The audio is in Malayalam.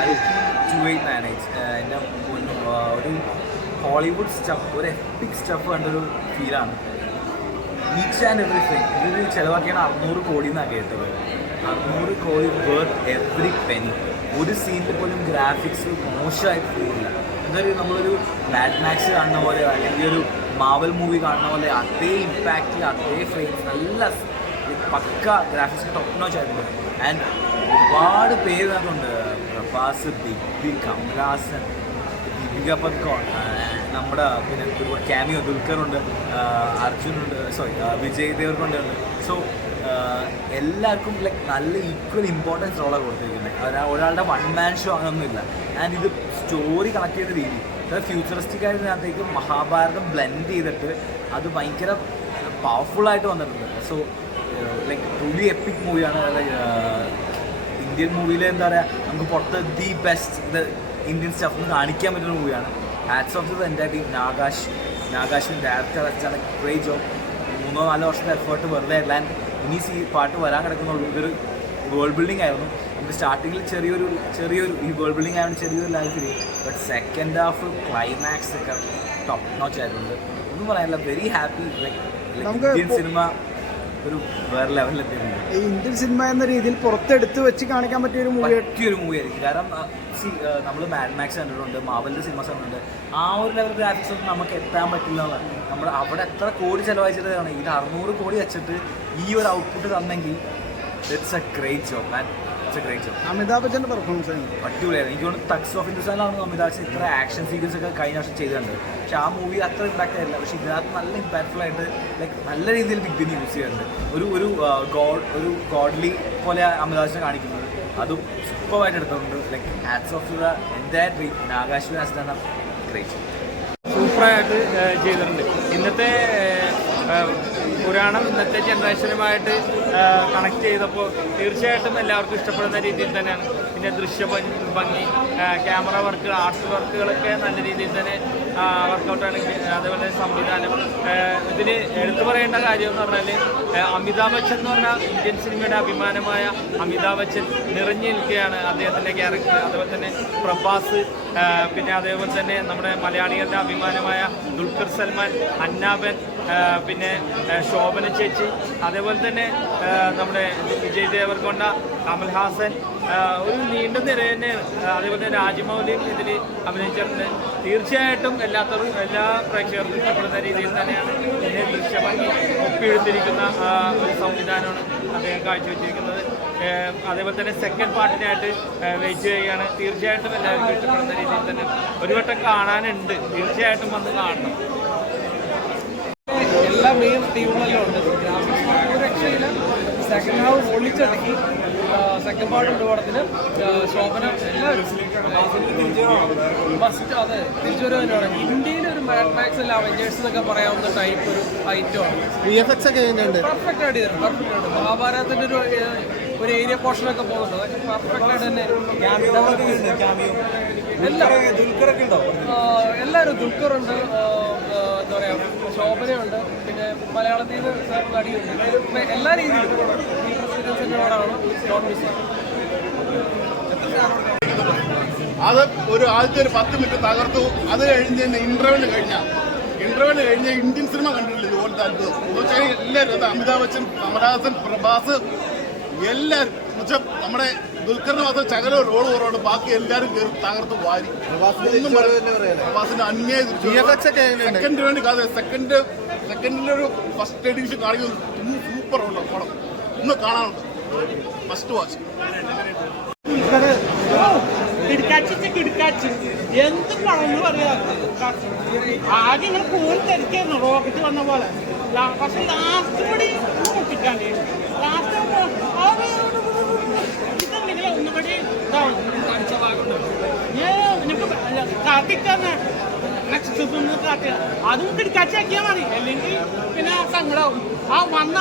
2898 എൻ്റെ ഒരു ഹോളിവുഡ് സ്റ്റഫ്, ഒരു എപ്പിക് സ്റ്റഫ് കണ്ടൊരു ഫീലാണ്. ഈച്ച് ആൻഡ് എവറിത്തിങ് ഇതിൽ ചിലവാക്കിയാണ് 600 കോടി എന്നാണ് കേട്ടത്. 600 കോടി വർത്ത് എവറി പെനി. ഒരു സീനിൽ പോലും ഗ്രാഫിക്സ് മോശമായിട്ട് ഫീലില്ല. എന്തായാലും നമ്മളൊരു മാഡ് മാക്സ് കാണുന്ന പോലെ അല്ലെങ്കിൽ ഒരു മാവൽ മൂവി കാണുന്ന പോലെ അതേ ഇമ്പാക്റ്റിൽ അതേ ഫ്രെയിംസ് നല്ല പക്ക ഗ്രാഫിക്സ് ടോപ്പ് നോച്ച് ആയിട്ടുണ്ട്. ആൻഡ് ഒരുപാട് പേര് ഇതിനകത്തുണ്ട്. പ്രഭാസ്, ബിഗ്, കമൽഹാസൻ, ദീപിക പദുക്കോൺ, നമ്മുടെ പിന്നെ ഒരുപാട് ക്യാമിയോ, ദുൽഖറുണ്ട്, അർജുനുണ്ട്, സോറി വിജയ് ദേവർകൊണ്ട് ഉണ്ട്. സോ എല്ലാവർക്കും ലൈക്ക് നല്ല ഈക്വൽ ഇമ്പോർട്ടൻസ് റോളാണ് കൊടുത്തിരിക്കുന്നത്. ഒരാളുടെ വൺ മാൻ ഷോ അങ്ങനൊന്നുമില്ല. ആൻഡ് ഇത് സ്റ്റോറി കണക്ട് ചെയ്യുന്ന രീതി ഫ്യൂച്ചറിസ്റ്റിക് ആയതിനകത്തേക്ക് മഹാഭാരതം ബ്ലെൻഡ് ചെയ്തിട്ട് അത് ഭയങ്കര പവർഫുള്ളായിട്ട് വന്നിട്ടുണ്ട്. സോ ലൈക്ക് ട്രൂലി എപ്പിക് മൂവിയാണ്. ഇന്ത്യൻ മൂവിയിൽ എന്താ പറയുക, നമുക്ക് പുറത്ത് ദി ബെസ്റ്റ് ഇത് ഇന്ത്യൻ സ്റ്റഫ് കാണിക്കാൻ പറ്റുന്ന മൂവിയാണ്. ഹാറ്റ്സ് ഓഫ് ദ എൻ്റെ ടീം. നാഗാഷിൻ ഡയറക്ടർ വെച്ചാണ് ഗ്രേറ്റ് ജോബ്. 3-4 വർഷത്തെ എഫേർട്ട് വെറുതെ ആയില്ല. ആൻഡ് ഇനി പാട്ട് വരാൻ കിടക്കുന്നുള്ളൂ. ഇതൊരു വേൾഡ് ബിൽഡിംഗ് ആയിരുന്നു. നമുക്ക് സ്റ്റാർട്ടിങ്ങിൽ ചെറിയൊരു ഈ വേൾഡ് ബിൽഡിംഗ് ആയതുകൊണ്ട് ചെറിയൊരു ലൈഫ് ചെയ്യും. ബട്ട് സെക്കൻഡ് ഹാഫ് ക്ലൈമാക്സ് ഒക്കെ ടോപ്പ് നോച്ച് ആയിട്ടുണ്ട്. ഒന്നും പറയാനില്ല. Very happy. Like Indian cinema ഒരു വേറെ ലെവലിലെത്തിയിട്ടുണ്ട്. ഇന്ത്യൻ സിനിമ എന്ന രീതിയിൽ പുറത്തെടുത്ത് വെച്ച് കാണിക്കാൻ പറ്റിയൊരു മൂവി ആയിരിക്കും. കാരണം നമ്മൾ മാഡ് മാക്സ് കണ്ടിട്ടുണ്ട്, മാവലിൻ്റെ സിനിമസ് കണ്ടിട്ടുണ്ട്. ആ ഒരു ലെവൽ ഗ്രാഫിക്സ് ഒന്നും നമുക്ക് എത്താൻ പറ്റില്ല. നമ്മൾ അവിടെ എത്ര കോടി ചിലവഴിച്ചിട്ടാണ് ഇത് 600 കോടി വെച്ചിട്ട് ഈ ഒരു ഔട്ട്പുട്ട് തന്നെങ്കിൽ it's a great job. It's a great job. Amitabh ബച്ചൻ്റെ പെർഫോമൻസ് അടിപൊളിയായിരുന്നു. എനിക്ക് തോന്നുന്നു തഗ്സ് ഓഫ് ഹിന്ദുസ്ഥാനിലാണ് അമിതാഭ് ബച്ചൻ ഇത്ര ആക്ഷൻ സീക്വൻസ് ഒക്കെ കഴിഞ്ഞ വർഷം ചെയ്തിട്ടുണ്ട്. പക്ഷെ ആ മൂവി അത്ര ഇമ്പാക്റ്റ് ആയില്ല. പക്ഷെ ഇതിനകത്ത് നല്ല ഇമ്പാക്റ്റ്ഫുൾ ആയിട്ട് ലൈക്ക് നല്ല രീതിയിൽ ബിഗ് ബിനി യൂസ് ചെയ്യുന്നുണ്ട്. ഒരു ഗോഡ്ലി പോലെ അമിതാഭ് ബച്ചനെ കാണിക്കുന്നത് അതും സൂപ്പറായിട്ട് എടുത്തിട്ടുണ്ട്. Like hats off the entire team. Nag Ashwin has done a great. സൂപ്പറായിട്ട് ചെയ്തിട്ടുണ്ട്. ഇന്നത്തെ പുരാണം ഇന്നത്തെ ജനറേഷനുമായിട്ട് കണക്ട് ചെയ്തപ്പോൾ തീർച്ചയായിട്ടും എല്ലാവർക്കും ഇഷ്ടപ്പെടുന്ന രീതിയിൽ തന്നെയാണ്. പിന്നെ ദൃശ്യ ഭംഗി, ക്യാമറ വർക്ക്, ആർട്ട് വർക്കുകളൊക്കെ നല്ല രീതിയിൽ തന്നെ വർക്കൗട്ടാണ്. അതേപോലെ സംവിധാനം. ഇതിൽ എടുത്തു പറയേണ്ട കാര്യം എന്ന് പറഞ്ഞാൽ അമിതാഭ് ബച്ചൻ എന്ന് പറഞ്ഞാൽ ഇന്ത്യൻ സിനിമയുടെ അഭിമാനമായ അമിതാഭ് ബച്ചൻ നിറഞ്ഞു നിൽക്കുകയാണ് അദ്ദേഹത്തിൻ്റെ ക്യാരക്ടർ. അതുപോലെ തന്നെ പ്രഭാസ്, പിന്നെ അതേപോലെ തന്നെ നമ്മുടെ മലയാളികളുടെ അഭിമാനമായ ദുൽഖർ സൽമാൻ, അന്നാബൻ, പിന്നെ ശോഭന ചേച്ചി, അതേപോലെ തന്നെ നമ്മുടെ വിജയ് ദേവർകൊണ്ട, കമൽഹാസൻ, ഒരു നീണ്ട നിര തന്നെയാണ്. അതേപോലെ രാജമൗലിയും ഇതിൽ അഭിനയിച്ചിട്ടുണ്ട്. തീർച്ചയായിട്ടും എല്ലാ പ്രേക്ഷകർക്കും ഇഷ്ടപ്പെടുന്ന രീതിയിൽ തന്നെയാണ് ഇതിനെ ദൃശ്യഭംഗി ഒപ്പിയെടുത്തിരിക്കുന്ന ഒരു സംവിധാനമാണ് അദ്ദേഹം കാഴ്ചവെച്ചിരിക്കുന്നത്. അതേപോലെ തന്നെ സെക്കൻഡ് പാർട്ടിനായിട്ട് വെയിറ്റ് ചെയ്യുകയാണ്. തീർച്ചയായിട്ടും എല്ലാവർക്കും ഇഷ്ടപ്പെടുന്ന രീതിയിൽ തന്നെ ഒരു വട്ടം കാണാനുണ്ട്. തീർച്ചയായിട്ടും വന്ന് കാണണം. എല്ലാ മെയിൻ ടീമുകളെല്ലാം ഉണ്ട്. ഗ്രാഫിക്സ് ഒരു രക്ഷയില്ല. സെക്കൻഡ് ഹാഫ് പൊളിച്ചടക്കി. സെക്കൻഡ് പാർട്ട് ഉണ്ട് പടത്തിന്. ശോഭന എല്ലാവരും ഫസ്റ്റ് അത് തിരിച്ചു വരുവാനാണ്. ഇന്ത്യയിൽ ഒരു മാഡ് മാക്സ് അല്ല അവഞ്ചേഴ്സ് എന്നൊക്കെ പറയാവുന്ന ടൈപ്പ് ഒരു ഐറ്റമാണ്. പെർഫെക്റ്റ് ആയിട്ട് ചെയ്തിട്ടുണ്ട്. പെർഫെക്റ്റ് ആയിട്ട് മഹാഭാരതത്തിൻ്റെ ഒരു ഏരിയ പോർഷനൊക്കെ പോകുന്നുണ്ട്. അതൊക്കെ പെർഫെക്റ്റ് ആയിട്ട് തന്നെ എല്ലാവരും ദുൽഖറുണ്ട്, എന്താ പറയുക, ശോഭനയുണ്ട്, പിന്നെ മലയാളത്തിൽ നിന്ന് നടിയുണ്ട്. എല്ലാ രീതിയിലും സിനിമയോടാണ് നോൺ മിസ്. അത് ഒരു ആദ്യത്തെ ഒരു 10 മിനിറ്റ് തകർത്തു. അത് കഴിഞ്ഞ് ഇന്റർവെല് കഴിഞ്ഞ ഇന്ത്യൻ സിനിമ കണ്ടിട്ടില്ല ഇതുപോലത്തെ അത്ഭുതം. എല്ലാവരും അത് അമിതാഭ് ബച്ചൻ, കമൽഹാസൻ, പ്രഭാസ് എല്ലാവരും നമ്മുടെ ദുൽഖറിന് മാത്രം ചകല റോഡ് കുറവുണ്ട്. ബാക്കി എല്ലാവരും കയറി തകർത്ത് വാരി. പ്രഭാസിന്റെ സെക്കൻഡ് വേണ്ടി കഥ സെക്കൻഡിലൊരു ഫസ്റ്റ് എഡിഷൻ കാണിക്കുന്നു. സൂപ്പർ ഉണ്ട് പടം. ഇന്ന് കാണാനുണ്ട്. First watch. കിടക്കാച്ച് എന്ത് പണമെന്ന് പറയാ. ആദ്യം ഇങ്ങനെ കോരി തിരക്കായിരുന്നു റോക്കറ്റ് വന്ന പോലെ. പക്ഷെ ലാസ്റ്റ് കൂടി പൊട്ടിക്കാണ്ട് ലാസ്റ്റ് ഇതെന്തെങ്കിലും ഒന്നുകൂടി കാത്തിക്കാന്ന് നെക്സ്റ്റ് കാട്ടുക. അതും കിടക്കാച്ചാക്കിയാൽ മതി. അല്ലെങ്കിൽ പിന്നെ സങ്കടാവും. ആ വന്ന